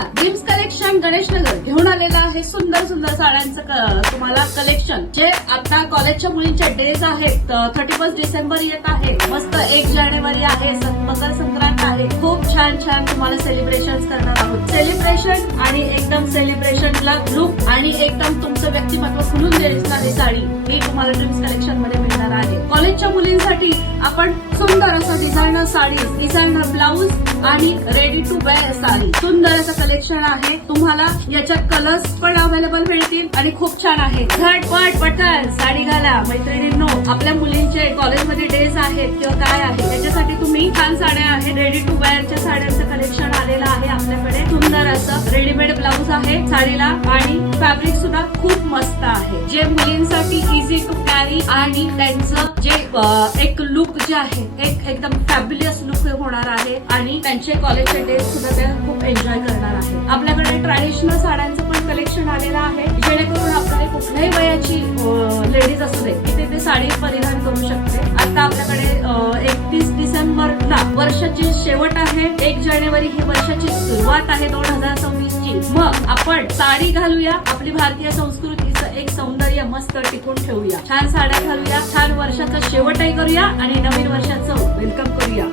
नमस्कार, dreams collection Ganeshnagar घेऊन आलेला आहे सुंदर सुंदर साड्यांचं तुम्हाला कलेक्शन, जे आता कॉलेजच्या मुलींचे डेज आहेत. 31 डिसेंबर येत आहे, मस्त 1 जानेवारी आहे, मकर संक्रांत आहे. खूप छान छान तुम्हाला सेलिब्रेशन करणार आहोत. सेलिब्रेशन आणि एकदम सेलिब्रेशनला लुक आणि एकदम तुमचं व्यक्तिमत्व खुलून दिसणारी साडी ही तुम्हाला ड्रीम्स कलेक्शन मध्ये मिळणार आहे. कॉलेजच्या मुलींसाठी आपण सुंदर असं डिझायनर साडी, डिझायनर ब्लाऊज आणि रेडी टू वेअर साडी, सुंदर असं कलेक्शन आहे. तुम्हाला याच्यात कलर्स पण अवेलेबल मिळतील आणि खूप छान आहे. झटपट पटकन साडी घाला मैत्रिणींनो. आपल्या मुलींचे कॉलेजमध्ये डेज आहेत किंवा काय आहे त्याच्यासाठी तुम्ही छान साड्या आहेत. रेडी टू वेअरच्या साड्यांचं कलेक्शन आलेलं आहे आपल्याकडे. सुंदर असं रेडीमेड ब्लाऊज आहे साडीला आणि फॅब्रिक सुद्धा खूप मस्त आहे, जे मुलींसाठी इझी टू कॅरी आणि त्यांचं जे एक लुक जे आहे एकदम फॅब्युलस लुक होणार आहे आणि त्यांचे कॉलेजचे डेज सुद्धा त्या खूप एन्जॉय करणार आहे. आपल्याकडे ट्रॅडिशनल साड्यांचं पण कलेक्शन आलेलं आहे, जेणेकरून आपल्याला कुठल्याही वयाची लेडीज असू दे की ते साडी परिधान करू शकते. आता आपल्याकडे 31 डिसेंबरला वर्षाची शेवट आहे, 1 जानेवारी ही वर्षाची सुरुवात आहे 2026 ची. मग आपण साडी घालूया, आपली भारतीय संस्कृतीचं एक सौंदर्य मस्त टिकून ठेवूया, छान साड्या घालूया, छान वर्षाचा शेवटही करूया आणि नवीन वर्षाचं वेलकम करूया.